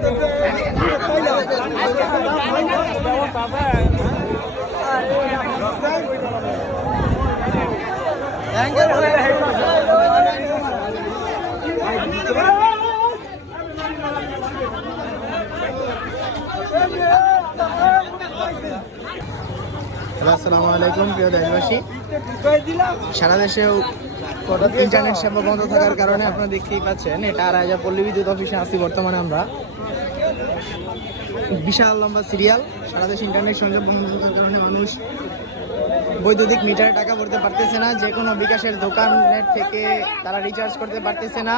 对对对，太阳，太阳，太阳，太阳，太阳，太阳，太阳，太阳，太阳，আসসালামু আলাইকুম, প্রিয় দেশবাসী। সারা দেশে ইন্টারনেট সেবা বন্ধ থাকার কারণে আপনারা দেখতেই পাচ্ছেন, এটা আর হাজার পল্লী বিদ্যুৎ অফিসে আছি বর্তমানে আমরা। বিশাল লম্বা সিরিয়াল সারা দেশে ইন্টারনেট সংযোগ বন্ধ থাকার কারণে মানুষ বৈদ্যুতিক মিটারে টাকা ভরতে পারতেছে না যে কোনো বিকাশের দোকানের থেকে তারা রিচার্জ করতে পারতেছে না।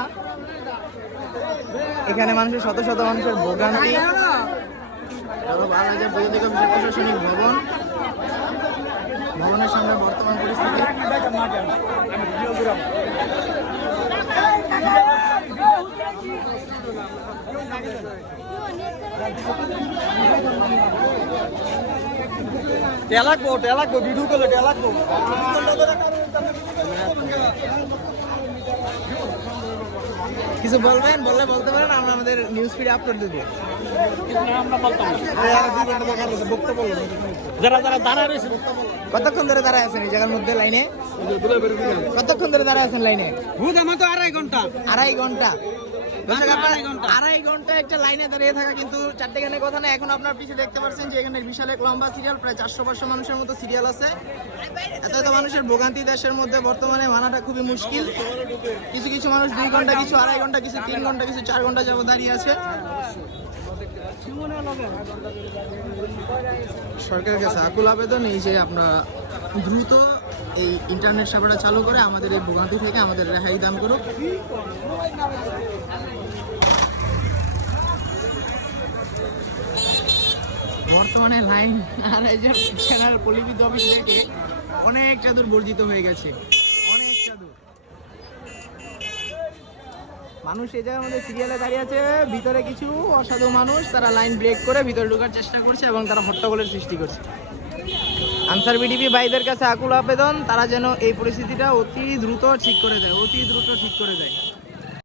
এখানে মানুষের শত শত মানুষের ভোগান্তি। হলো বাংলাদেশের বৈদ্যুতিক অফিসের প্রশাসনিক ভবন। ভবনের সামনে বর্তমান পরিস্থিতি। টেলাকবো টেলাকবো ভিডিও করলে টেলাকবো কিছু বলবেন? বললে বলতে পারেন আমরা আমাদের নিউজ ফিডে আপলোড দেবো। যারা যারা দাঁড়া রয়েছে কতক্ষণ ধরে দাঁড়ায় আছেন এই জায়গার মধ্যে লাইনে? কতক্ষণ ধরে দাঁড়ায় আছেন লাইনে? ভূত আমার তো আড়াই ঘণ্টা। আড়াই ঘণ্টা। আড়াই ঘণ্টা। আড়াই ঘণ্টা একটা লাইনে দাঁড়িয়ে থাকা কিন্তু চারটে গানে কথা না এখন আপনার পিছিয়ে দেখতে পাচ্ছেন যে এখানে বিশাল এক লম্বা সিরিয়াল প্রায় চারশো পাঁচশো মানুষের মতো সিরিয়াল আছে। এত এত মানুষের ভোগান্তি দেশের মধ্যে বর্তমানে মানাটা খুবই মুশকিল। কিছু কিছু মানুষ দুই ঘণ্টা কিছু আড়াই ঘণ্টা কিছু তিন ঘণ্টা কিছু চার ঘণ্টা যাব দাঁড়িয়ে আছে। সরকারের কাছে আকুল আবেদন এই যে আপনারা দ্রুত এই ইন্টারনেট সেবাটা চালু করে আমাদের এই ভোগান্তি থেকে আমাদের রেহাই দান করুক। বর্তমানে লাইন আর এই যে অফিস থেকে অনেকটা দূর বর্জিত হয়ে গেছে অনেকটা দূর মানুষ এই জায়গার মধ্যে সিরিয়ালে দাঁড়িয়ে আছে, ভিতরে কিছু অসাধু মানুষ, তারা লাইন ব্রেক করে ভিতরে ঢোকার চেষ্টা করছে এবং তারা হট্টগোলের সৃষ্টি করছে। আনসার বিডিপি ভাইদের কাছে আকুল আবেদন, তারা যেন এই পরিস্থিতিটা অতি দ্রুত ঠিক করে দেয়, অতি দ্রুত ঠিক করে দেয়।